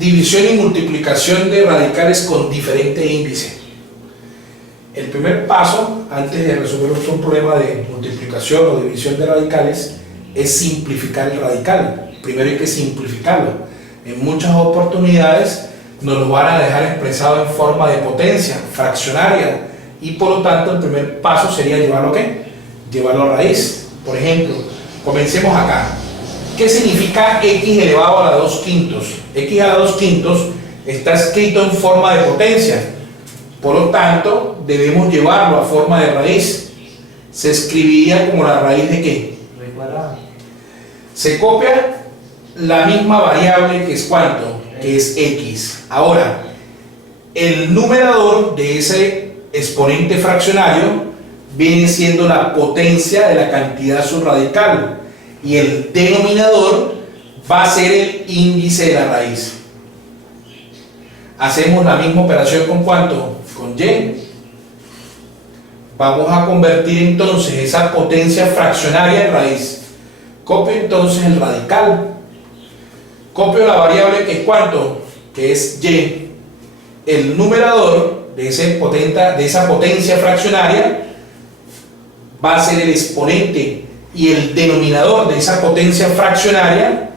división y multiplicación de radicales con diferente índice. El primer paso, antes de resolver un problema de multiplicación o división de radicales, es simplificar el radical. Primero hay que simplificarlo. En muchas oportunidades nos lo van a dejar expresado en forma de potencia fraccionaria y por lo tanto el primer paso sería llevarlo ¿a qué? Llevarlo a raíz. Por ejemplo, comencemos acá. ¿Qué significa x elevado a la 2 quintos? X a la 2 quintos está escrito en forma de potencia. Por lo tanto, debemos llevarlo a forma de raíz. Se escribiría como la raíz de ¿qué? Se copia la misma variable que es ¿cuánto? Que es x. Ahora, el numerador de ese exponente fraccionario viene siendo la potencia de la cantidad subradical y el denominador va a ser el índice de la raíz. Hacemos la misma operación con ¿cuánto? Con y. Vamos a convertir entonces esa potencia fraccionaria en raíz. Copio entonces el radical. Copio la variable que es ¿cuánto? Que es y. El numerador de esa potencia fraccionaria va a ser el exponente y el denominador de esa potencia fraccionaria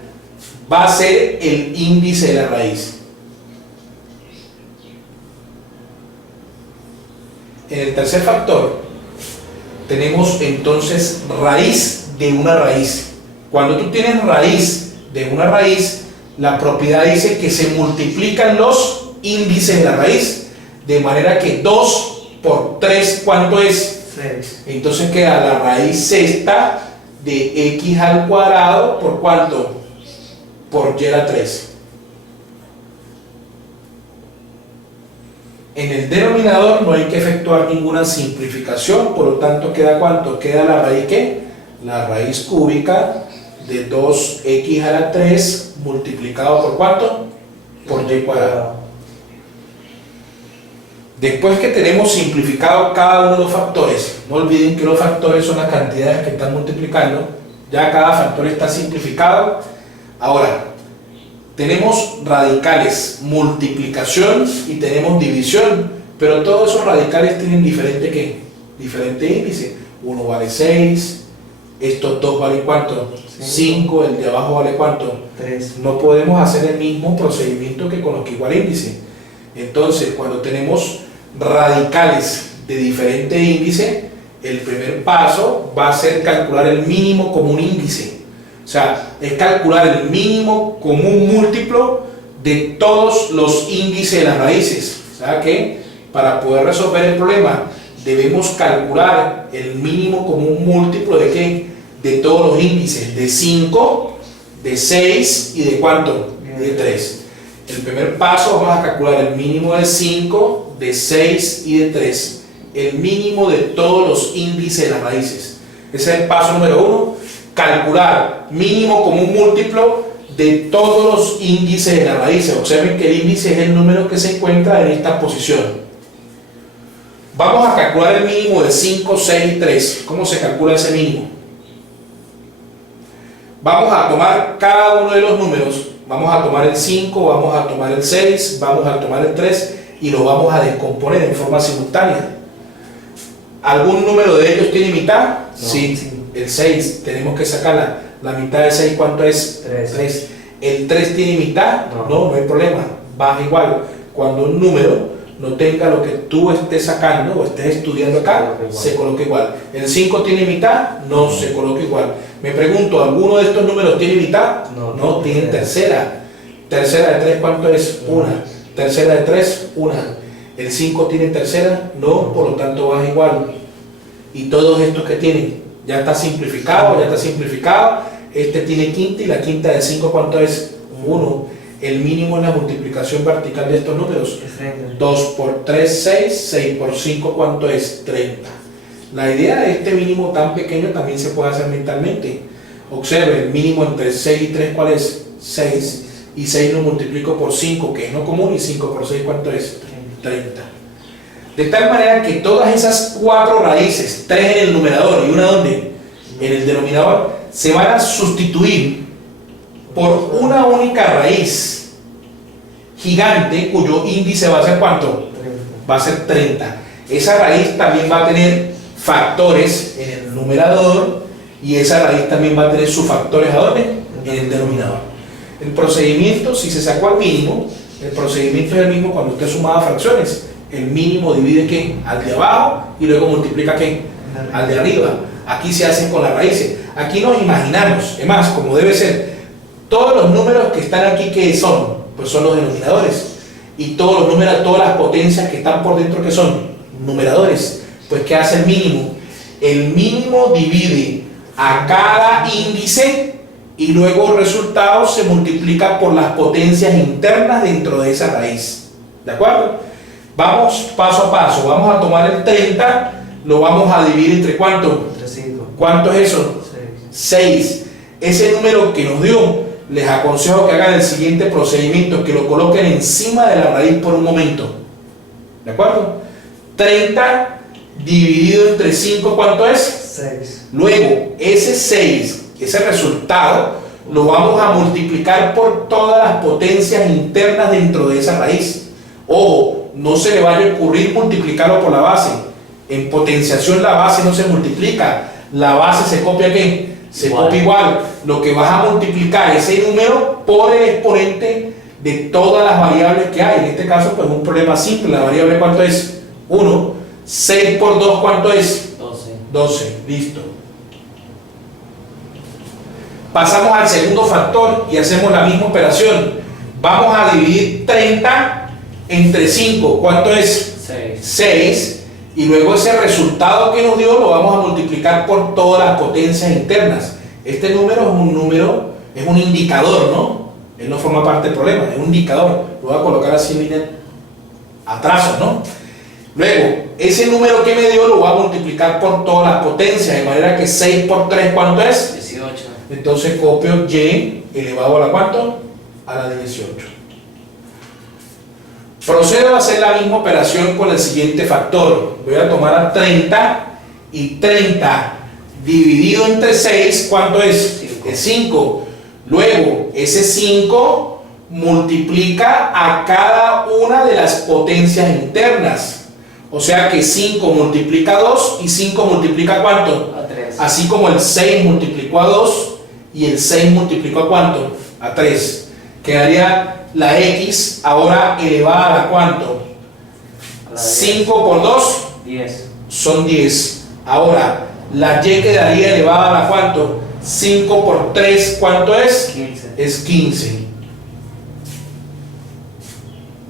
va a ser el índice de la raíz. En el tercer factor tenemos entonces raíz de una raíz. Cuando tú tienes raíz de una raíz, la propiedad dice que se multiplican los índices de la raíz, de manera que 2 por 3, ¿cuánto es? 6. Entonces queda la raíz sexta de x al cuadrado por ¿cuánto? Por y a la 3. En el denominador no hay que efectuar ninguna simplificación, por lo tanto queda ¿cuánto? Queda la raíz ¿qué? La raíz cúbica de 2x a la 3 multiplicado por ¿cuánto? Por y cuadrado. Después que tenemos simplificado cada uno de los factores, no olviden que los factores son las cantidades que están multiplicando, ya cada factor está simplificado. Ahora, tenemos radicales, multiplicación y tenemos división, pero todos esos radicales tienen diferente ¿qué? Diferente índice. Uno vale 6, estos dos valen ¿cuánto? 5, el de abajo vale ¿cuánto? 3. No podemos hacer el mismo procedimiento que con los que igual índice. Entonces, cuando tenemos radicales de diferente índice, el primer paso va a ser calcular el mínimo común índice. O sea, es calcular el mínimo común múltiplo de todos los índices de las raíces. O sea que para poder resolver el problema debemos calcular el mínimo común múltiplo de ¿qué? De todos los índices, de 5, de 6 y de ¿cuánto? De 3. El primer paso vamos a calcular el mínimo de 5, de 6 y de 3. El mínimo de todos los índices de las raíces. Ese es el paso número 1. Calcular mínimo común múltiplo de todos los índices de las raíces. Observen que el índice es el número que se encuentra en esta posición. Vamos a calcular el mínimo de 5, 6 y 3. ¿Cómo se calcula ese mínimo? Vamos a tomar cada uno de los números. Vamos a tomar el 5, vamos a tomar el 6, vamos a tomar el 3 y lo vamos a descomponer en forma simultánea. ¿Algún número de ellos tiene mitad? No. Sí. El 6, tenemos que sacar la mitad de 6, ¿cuánto es? 3. ¿El 3 tiene mitad? No hay problema, baja igual. Cuando un número no tenga lo que tú estés sacando o estés estudiando acá, se coloca igual. ¿El 5 tiene mitad? No, se coloca igual. Me pregunto, ¿alguno de estos números tiene mitad? No, tienen tercera. Tercera de 3, ¿cuánto es? 1. Tercera de 3, 1. ¿El 5 tiene tercera? No, por lo tanto baja igual. ¿Y todos estos que tienen? Ya está simplificado, ya está simplificado. Este tiene quinta y la quinta de 5, ¿cuánto es? 1. El mínimo en la multiplicación vertical de estos números. 2 por 3, 6. 6 por 5, ¿cuánto es? 30. La idea de este mínimo tan pequeño también se puede hacer mentalmente. Observe, el mínimo entre 6 y 3, ¿cuál es? 6. Y 6 lo multiplico por 5, que es no común, y 5 por 6, ¿cuánto es? 30. De tal manera que todas esas 4 raíces, 3 en el numerador y una ¿dónde? En el denominador, se van a sustituir por una única raíz gigante cuyo índice va a ser ¿cuánto? 30. Va a ser 30. Esa raíz también va a tener factores en el numerador y esa raíz también va a tener sus factores ¿a dónde? En el denominador. El procedimiento, si se sacó al mínimo, el procedimiento es el mismo cuando usted sumaba fracciones. El mínimo divide ¿qué? Al de abajo y luego multiplica ¿qué? Al de arriba. Aquí se hacen con las raíces. Aquí nos imaginamos, es más, como debe ser, todos los números que están aquí, ¿qué son? Pues son los denominadores. Y todos los números, todas las potencias que están por dentro, ¿qué son? Numeradores. Pues ¿qué hace el mínimo? El mínimo divide a cada índice y luego el resultado se multiplica por las potencias internas dentro de esa raíz. ¿De acuerdo? Vamos paso a paso. Vamos a tomar el 30, lo vamos a dividir entre ¿cuánto? Entre 5. ¿Cuánto es eso? 6. Ese número que nos dio, les aconsejo que hagan el siguiente procedimiento, que lo coloquen encima de la raíz por un momento. ¿De acuerdo? 30 dividido entre 5, ¿cuánto es? 6. Luego, ese 6, ese resultado, lo vamos a multiplicar por todas las potencias internas dentro de esa raíz. Ojo, no se le vaya a ocurrir multiplicarlo por la base. En potenciación la base no se multiplica, la base se copia ¿qué? Se copia igual. Lo que vas a multiplicar ese número por el exponente de todas las variables que hay. En este caso, pues un problema simple. La variable ¿cuánto es? 1. 6 por 2, ¿cuánto es? 12. 12. Listo. Pasamos al segundo factor y hacemos la misma operación. Vamos a dividir 30 entre 5, ¿cuánto es? 6. 6. Y luego ese resultado que nos dio lo vamos a multiplicar por todas las potencias internas. Este número es un número, es un indicador, ¿no? Él no forma parte del problema, es un indicador. Lo voy a colocar así en línea atrás, ¿no? Luego, ese número que me dio lo voy a multiplicar por todas las potencias, de manera que 6 por 3, ¿cuánto es? 18. Entonces copio y elevado a la ¿cuánto? A la 18. Procedo a hacer la misma operación con el siguiente factor. Voy a tomar a 30 y 30 dividido entre 6, ¿cuánto es? 5. Es 5. Luego, ese 5 multiplica a cada una de las potencias internas. O sea que 5 multiplica 2 y 5 multiplica ¿cuánto? A 3. Así como el 6 multiplicó a 2 y el 6 multiplicó a ¿cuánto? A 3. Quedaría la X ahora elevada a la ¿cuánto? 5 por 2 10. son 10. Ahora, la Y quedaría elevada a la ¿cuánto? 5 por 3, ¿cuánto es? 15. Es 15.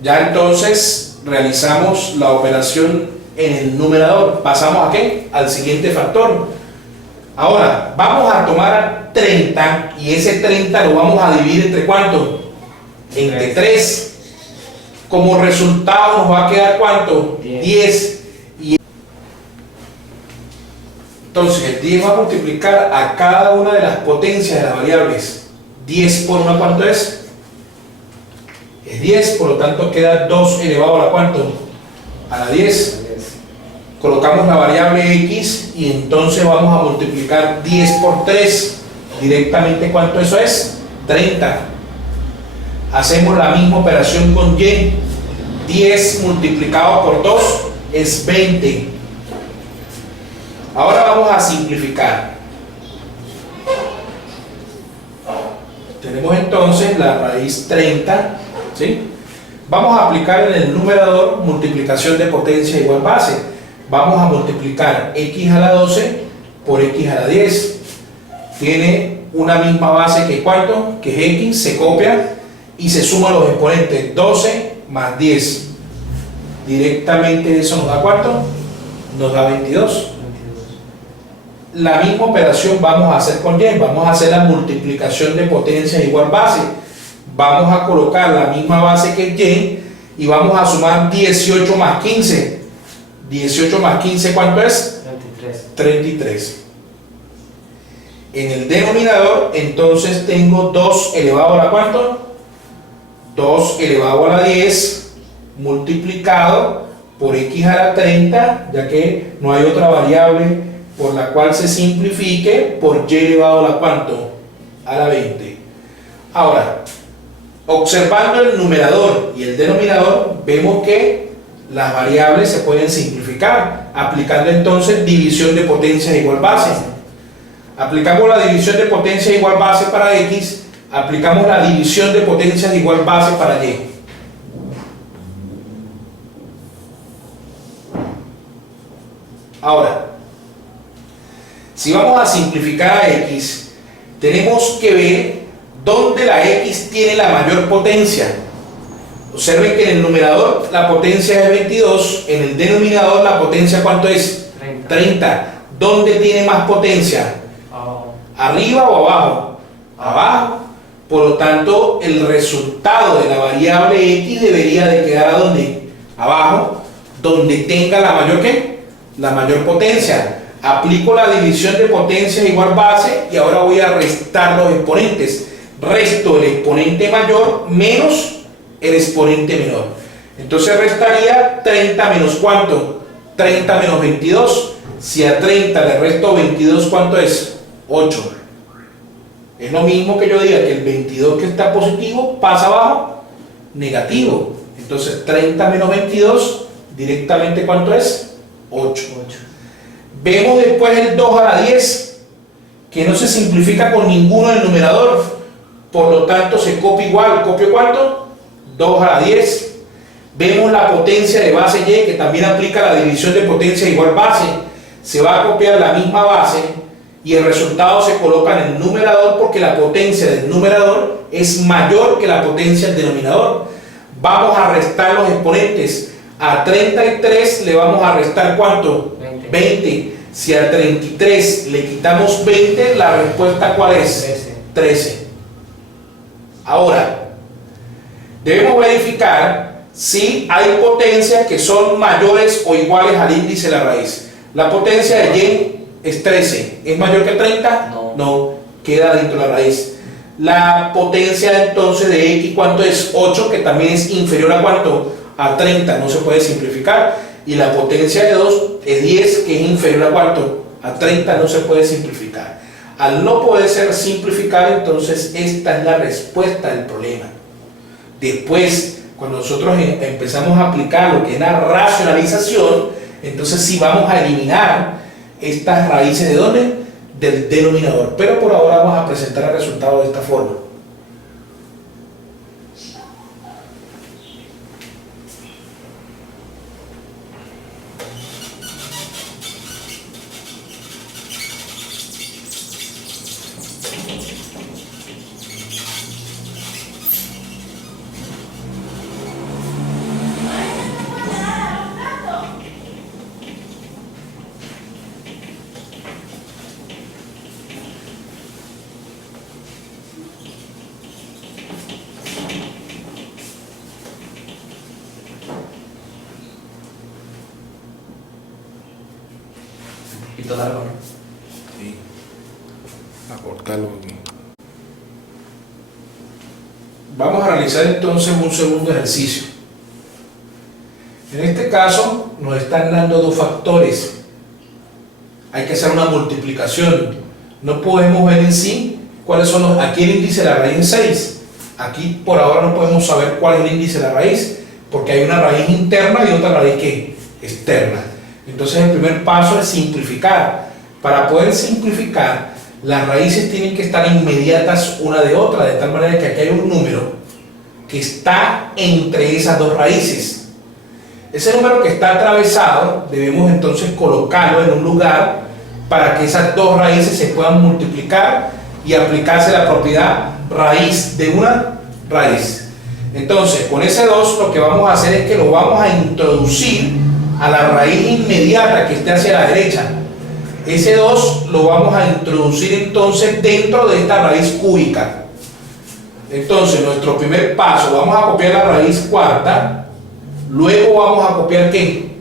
Ya entonces realizamos la operación en el numerador. ¿Pasamos a qué? Al siguiente factor. Ahora, vamos a tomar 30 y ese 30 lo vamos a dividir entre ¿cuánto? Entre 3. Como resultado nos va a quedar ¿cuánto? 10. Entonces el 10 va a multiplicar a cada una de las potencias de las variables. 10 por 1, ¿cuánto es? Es 10, por lo tanto queda 2 elevado a la ¿cuánto? A la 10. Colocamos la variable X y entonces vamos a multiplicar 10 por 3. Directamente ¿cuánto eso es? 30. Hacemos la misma operación con Y. 10 multiplicado por 2 es 20. Ahora vamos a simplificar. Tenemos entonces la raíz 30, ¿sí? Vamos a aplicar en el numerador multiplicación de potencia igual base. Vamos a multiplicar x a la 12 por x a la 10. Tiene una misma base que ¿cuánto? Que es x, se copia y se suman los exponentes 12 más 10. Directamente eso nos da ¿cuánto? Nos da 22. La misma operación vamos a hacer con Y. Vamos a hacer la multiplicación de potencias igual base. Vamos a colocar la misma base que Y y vamos a sumar 18 más 15. 18 más 15, ¿cuánto es? 33. 33. En el denominador, entonces tengo 2 elevado a la ¿cuánto? 2 elevado a la 10 multiplicado por x a la 30, ya que no hay otra variable por la cual se simplifique, por y elevado a la ¿cuánto? A la 20. Ahora, Observando el numerador y el denominador, vemos que las variables se pueden simplificar, aplicando entonces división de potencias igual base. Aplicamos la división de potencias igual base para X, aplicamos la división de potencias igual base para Y. Ahora, si vamos a simplificar a X, tenemos que ver dónde la X tiene la mayor potencia. Observen que en el numerador la potencia es 22, en el denominador la potencia ¿cuánto es? 30. ¿Dónde tiene más potencia? ¿Arriba o abajo? Abajo. Por lo tanto, el resultado de la variable X debería de quedar ¿a dónde? Abajo, donde tenga la mayor ¿qué? La mayor potencia. Aplico la división de potencias igual base y ahora voy a restar los exponentes. Resto el exponente mayor menos el exponente menor. Entonces restaría 30 menos ¿cuánto? 30 menos 22. Si a 30 le resto 22, ¿cuánto es? 8. Es lo mismo que yo diga que el 22 que está positivo pasa abajo negativo. Entonces 30 menos 22 directamente ¿cuánto es? 8. Vemos después el 2 a la 10 que no se simplifica con ninguno del numerador, por lo tanto se copia igual. ¿Copio cuánto? 2 a la 10. Vemos la potencia de base Y, que también aplica la división de potencia igual base. Se va a copiar la misma base y el resultado se coloca en el numerador porque la potencia del numerador es mayor que la potencia del denominador. Vamos a restar los exponentes. A 33 le vamos a restar ¿cuánto? 20. Si a 33 le quitamos 20, la respuesta ¿cuál es? 13. Ahora, debemos verificar si hay potencias que son mayores o iguales al índice de la raíz. La potencia de Y es 13. ¿Es mayor que 30? No. No, queda dentro de la raíz. La potencia entonces de X, ¿cuánto es? 8, que también es inferior a ¿cuánto? A 30, no se puede simplificar. Y la potencia de 2 es 10, que es inferior a ¿cuánto? A 30, no se puede simplificar. Al no poder ser simplificado, entonces esta es la respuesta del problema. Después, cuando nosotros empezamos a aplicar lo que es la racionalización, entonces sí vamos a eliminar estas raíces ¿de dónde? Del denominador. Pero por ahora vamos a presentar el resultado de esta forma. Un poquito largo, ¿no? Sí. Acortarlo aquí. Vamos a realizar entonces un segundo ejercicio. En este caso nos están dando dos factores. Hay que hacer una multiplicación. No podemos ver en sí cuáles son los... Aquí el índice de la raíz es 6. Aquí por ahora no podemos saber cuál es el índice de la raíz, porque hay una raíz interna y otra raíz ¿qué? Externa. Entonces el primer paso es simplificar. Para poder simplificar, las raíces tienen que estar inmediatas una de otra, de tal manera que aquí hay un número que está entre esas dos raíces. Ese número que está atravesado debemos entonces colocarlo en un lugar para que esas dos raíces se puedan multiplicar y aplicarse la propiedad raíz de una raíz. Entonces con ese 2 lo que vamos a hacer es que lo vamos a introducir a la raíz inmediata que esté hacia la derecha. Ese 2 lo vamos a introducir entonces dentro de esta raíz cúbica. Entonces nuestro primer paso, vamos a copiar la raíz cuarta, luego vamos a copiar ¿qué?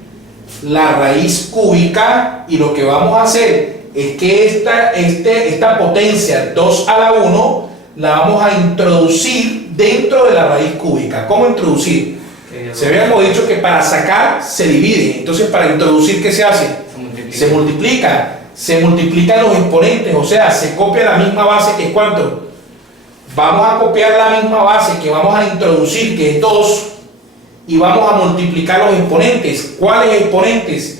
La raíz cúbica, y lo que vamos a hacer es que esta potencia 2 a la 1 la vamos a introducir dentro de la raíz cúbica. ¿Cómo introducir? Se habíamos dicho que para sacar se divide, entonces para introducir ¿qué se hace? Se multiplican los exponentes, o sea, se copia la misma base que es ¿cuánto? Vamos a copiar la misma base que vamos a introducir, que es 2, y vamos a multiplicar los exponentes. ¿Cuáles exponentes?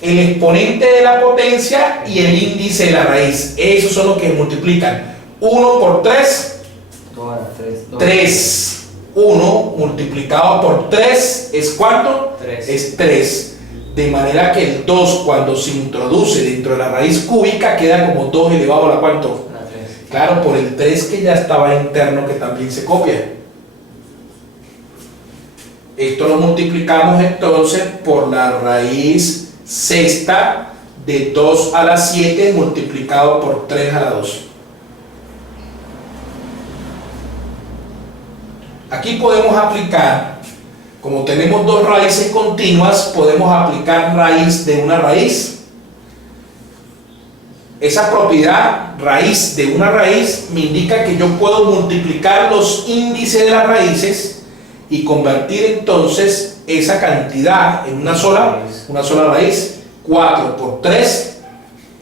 El exponente de la potencia y el índice de la raíz. Esos son los que multiplican. 1 por 3, 3. 1 multiplicado por 3 es ¿cuánto? 3. Es 3. De manera que el 2 cuando se introduce dentro de la raíz cúbica queda como 2 elevado a la ¿cuánto? La 3. Claro, por el 3 que ya estaba interno, que también se copia. Esto lo multiplicamos entonces por la raíz sexta de 2 a la 7 multiplicado por 3 a la 2. Aquí podemos aplicar, como tenemos dos raíces continuas, podemos aplicar raíz de una raíz. Esa propiedad, raíz de una raíz, me indica que yo puedo multiplicar los índices de las raíces y convertir entonces esa cantidad en una sola raíz. 4 por 3,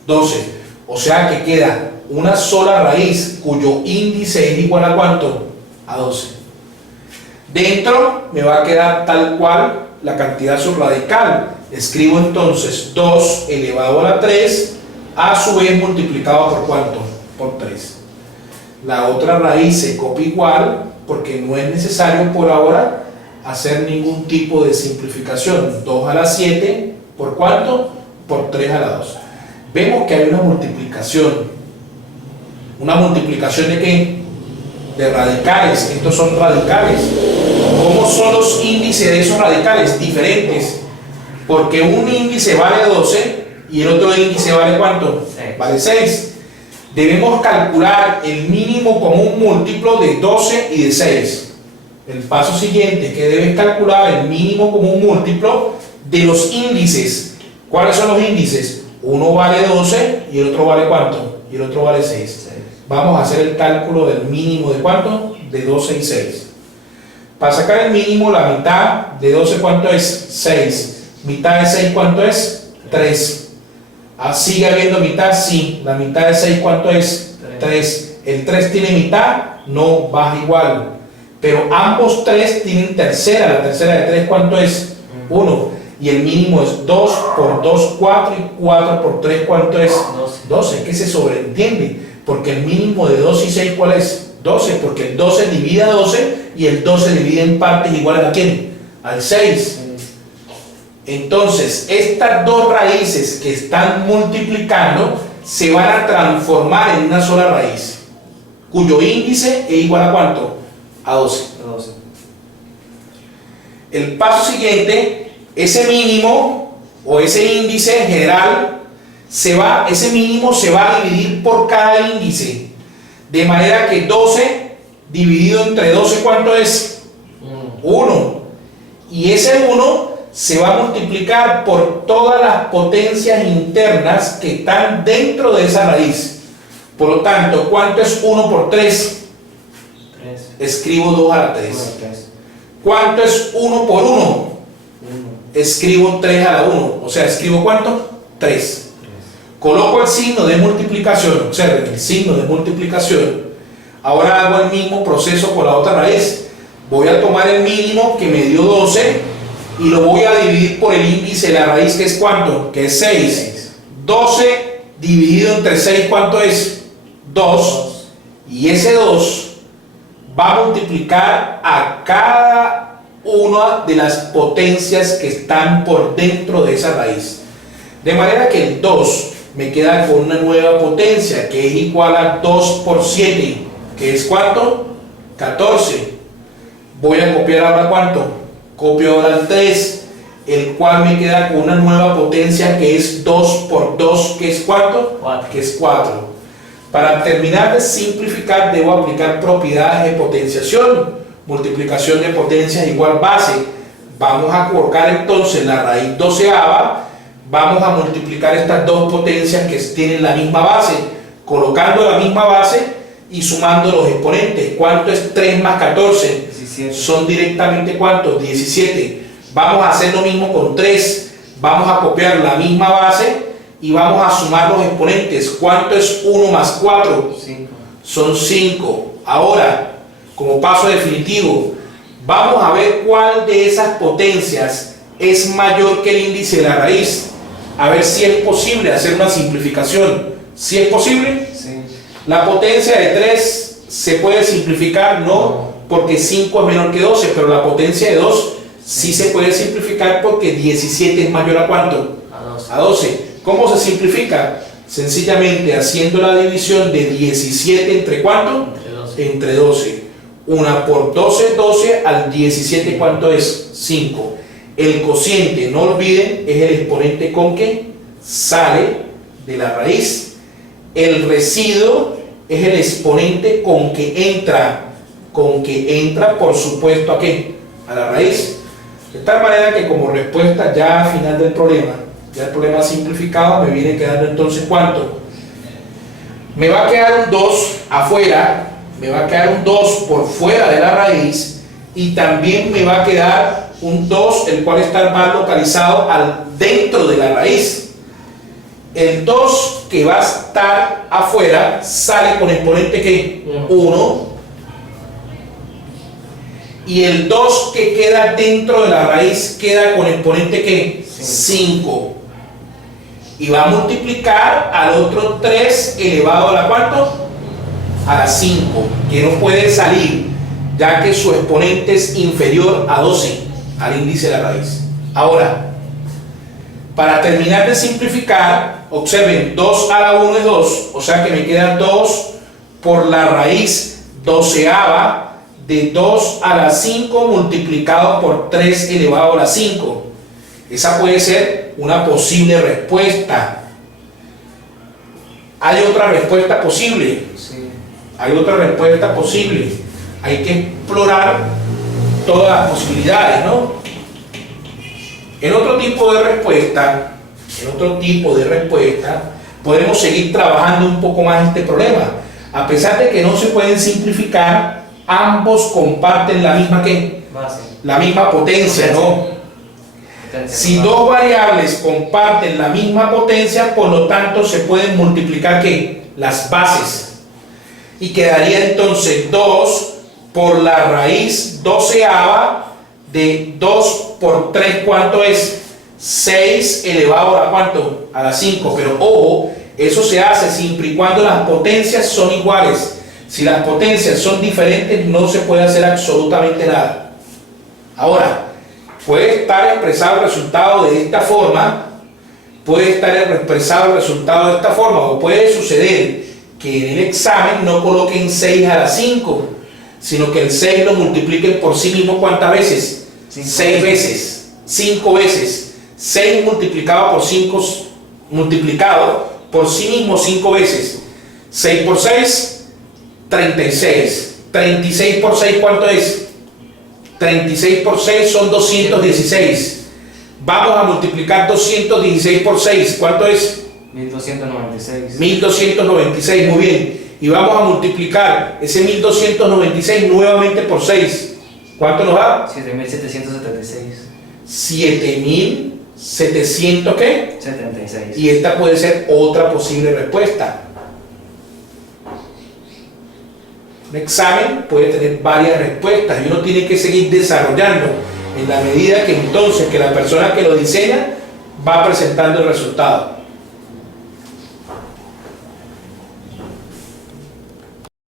12. O sea que queda una sola raíz cuyo índice es igual a ¿cuánto? A 12. Dentro me va a quedar tal cual la cantidad subradical. Escribo entonces 2 elevado a la 3, a su vez multiplicado por ¿cuánto? Por 3. La otra raíz se copia igual, porque no es necesario por ahora hacer ningún tipo de simplificación. 2 a la 7, ¿por cuánto? Por 3 a la 2. Vemos que hay una multiplicación. ¿Una multiplicación de qué? De radicales. Estos son radicales. ¿Cómo son los índices de esos radicales? Diferentes. Porque un índice vale 12 y el otro índice vale ¿cuánto? 6. Vale 6. Debemos calcular el mínimo común múltiplo de 12 y de 6. El paso siguiente es que debes calcular el mínimo común múltiplo de los índices. ¿Cuáles son los índices? Uno vale 12 y el otro vale ¿cuánto? Y el otro vale 6. Vamos a hacer el cálculo del mínimo de ¿cuánto? De 12 y 6. Para sacar el mínimo, la mitad de 12 ¿cuánto es? 6. Mitad de 6 ¿cuánto es? 3. ¿Sigue habiendo mitad? Sí. ¿La mitad de 6 cuánto es? 3. ¿El 3 tiene mitad? No, baja igual. Pero ambos 3 tienen tercera. La tercera de 3 ¿cuánto es? 1. Y el mínimo es 2 por 2, 4. Y 4 por 3 ¿cuánto es? 12. ¿Qué se sobreentiende? Porque el mínimo de 2 y 6 ¿cuál es? 12. Porque el 12 divide a 12 y el 12 divide en partes iguales ¿a quién? Al 6. Entonces, estas dos raíces que están multiplicando se van a transformar en una sola raíz, cuyo índice es igual a ¿cuánto? A 12. El paso siguiente, ese mínimo o ese índice general, ese mínimo se va a dividir por cada índice, de manera que 12 dividido entre 12 ¿cuánto es? 1. Y ese 1 se va a multiplicar por todas las potencias internas que están dentro de esa raíz. Por lo tanto, ¿cuánto es 1 por 3? 3. Escribo 2 a la 3. ¿Cuánto es 1 por 1? Escribo 3 a la 1. O sea, ¿escribo cuánto? 3. Coloco el signo de multiplicación. Observen, el signo de multiplicación. Ahora hago el mismo proceso con la otra raíz. Voy a tomar el mínimo que me dio 12 y lo voy a dividir por el índice de la raíz, que es ¿cuánto? Que es 6. 12 dividido entre 6 ¿cuánto es? 2. Y ese 2 va a multiplicar a cada una de las potencias que están por dentro de esa raíz. De manera que el 2 me queda con una nueva potencia que es igual a 2 por 7, que es ¿cuánto? 14. Voy a copiar ahora ¿cuánto? Copio ahora el 3, el cual me queda con una nueva potencia que es 2 por 2, que es ¿cuánto? 4. Que es 4. Para terminar de simplificar, debo aplicar propiedades de potenciación. Multiplicación de potencias igual base. Vamos a colocar entonces la raíz doceava. Vamos a multiplicar estas dos potencias que tienen la misma base, colocando la misma base y sumando los exponentes. ¿Cuánto es 3 más 14? 17. Son directamente ¿cuánto? 17. Vamos a hacer lo mismo con 3. Vamos a copiar la misma base y vamos a sumar los exponentes. ¿Cuánto es 1 más 4? 5. Son 5. Ahora, como paso definitivo, vamos a ver cuál de esas potencias es mayor que el índice de la raíz. A ver si es posible hacer una simplificación. ¿Si es posible? Sí. La potencia de 3 se puede simplificar, no, porque 5 es menor que 12, pero la potencia de 2 sí se puede simplificar porque 17 es mayor a ¿cuánto? A 12. A 12. ¿Cómo se simplifica? Sencillamente haciendo la división de 17 entre ¿cuánto? Entre 12. Entre 12. 1 por 12, 12 al 17, ¿cuánto es? 5. El cociente, no olviden, es el exponente con que sale de la raíz. El residuo es el exponente con que entra, por supuesto, ¿a qué? A la raíz. De tal manera que como respuesta ya al final del problema, ya el problema simplificado, me viene quedando entonces ¿cuánto? Me va a quedar un 2 afuera, me va a quedar un 2 por fuera de la raíz, y también me va a quedar un 2, el cual está más localizado dentro de la raíz. El 2 que va a estar afuera sale con exponente ¿qué? 1. Y el 2 que queda dentro de la raíz queda con exponente ¿qué? 5. Y va a multiplicar al otro 3 elevado a la ¿cuánto? A la 5, que no puede salir, ya que su exponente es inferior a 12, al índice de la raíz. Ahora, para terminar de simplificar, observen, 2 a la 1 es 2, o sea que me queda 2 por la raíz doceava de 2 a la 5 multiplicado por 3 elevado a la 5. Esa puede ser una posible respuesta. ¿Hay otra respuesta posible? Sí. Hay otra respuesta posible. Hay que explorar todas las posibilidades, ¿no? En otro tipo de respuesta, podemos seguir trabajando un poco más este problema. A pesar de que no se pueden simplificar, ambos comparten la misma ¿qué? Base. La misma potencia, ¿no? Si dos variables comparten la misma potencia, por lo tanto se pueden multiplicar ¿qué? Las bases. Y quedaría entonces 2 por la raíz doceava de 2 por 3, ¿cuánto es? 6 elevado a la ¿cuánto? A la 5. Pero ojo, eso se hace siempre y cuando las potencias son iguales. Si las potencias son diferentes, no se puede hacer absolutamente nada. Ahora, puede estar expresado el resultado de esta forma, o puede suceder que en el examen no coloquen 6 a la 5, sino que el 6 lo multipliquen por sí mismo ¿cuántas veces? 6 veces, 5 veces. 6 multiplicado por 5, multiplicado por sí mismo 5 veces. 6 por 6, 36. 36 por 6, ¿cuánto es? 36 por 6 son 216. Vamos a multiplicar 216 por 6, ¿cuánto es? 1296. 1296, muy bien. Y vamos a multiplicar ese 1296 nuevamente por 6. ¿Cuánto nos da? 7776. 7700 ¿qué? 76. Y esta puede ser otra posible respuesta. Un examen puede tener varias respuestas y uno tiene que seguir desarrollando en la medida que entonces que la persona que lo diseña va presentando el resultado.